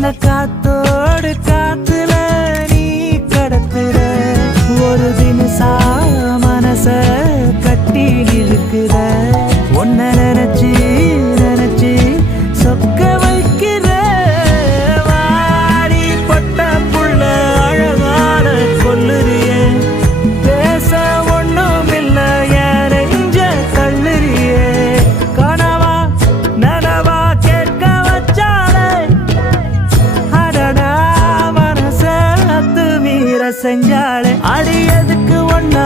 என்ன காத்தோடு காத்துல நீ கடத்துற ஒரு தினசா மனச கட்டி இழுக்குற ஒன்ன நினைச்சு நினைச்சு சொக்க வைக்கிற வாடி பட்ட புள்ள அழகான கொல்லுறியே பேச ஒண்ணும் இல்ல நெஞ்ச தள்ளுறியே கனவா நனவா கேட்க வச்சாலே அடடா மனச அத்து மீற செஞ்சாலே அடியதுக்கு ஒன்ன